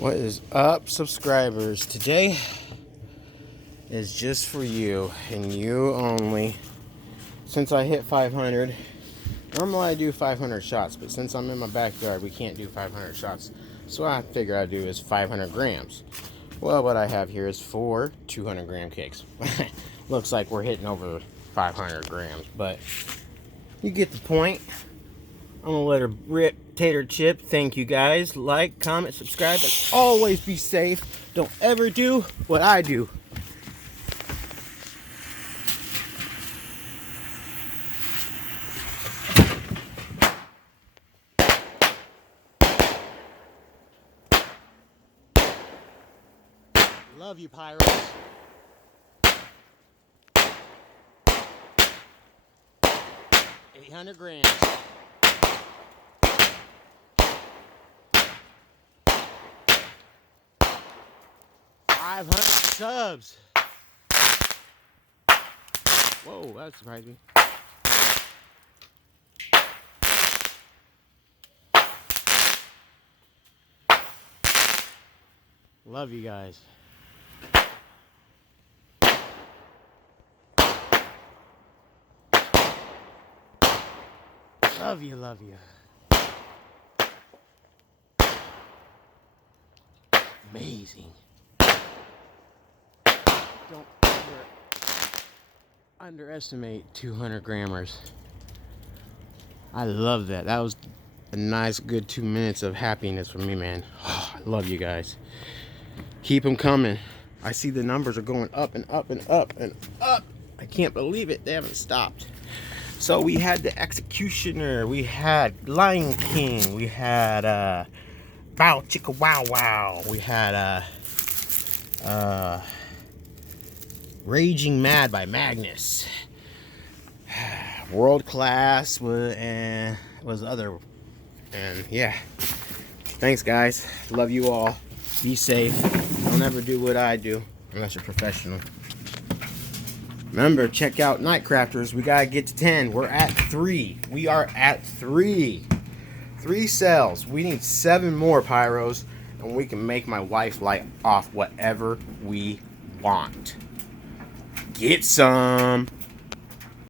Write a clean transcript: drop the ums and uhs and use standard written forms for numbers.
What is up, subscribers? Today is just for you and you only. Since I hit 500, normally I do 500 shots, but since I'm in my backyard, we can't do 500 shots. So I figure I'd do is 500 grams. Well, what I have here is 4 200-gram cakes. Looks like we're hitting over 500 grams, but you get the point. I'm gonna let her rip. Tater Chip, thank you guys. Like, comment, subscribe, and always be safe. Don't ever do what I do. Love you, Pyros. $800 grams. 500 subs. Whoa, that surprised me. Love you guys. Love you, love you. Amazing. Don't ever underestimate 200 grammers. I love that. That was a nice, good 2 minutes of happiness for me, man. Oh, I love you guys. Keep them coming. I see the numbers are going up and up and up and up. I can't believe it. They haven't stopped. So we had the Executioner. We had Lion King. We had Bow Chicka Wow Wow. We had Raging Mad by Magnus. World Class was other. And yeah. Thanks, guys. Love you all. Be safe. Don't ever do what I do unless you're professional. Remember, check out Nightcrafters. We gotta get to 10. We're at 3. We are at 3. 3 cells. We need 7 more, Pyros, and we can make my wife light off whatever we want. Get some.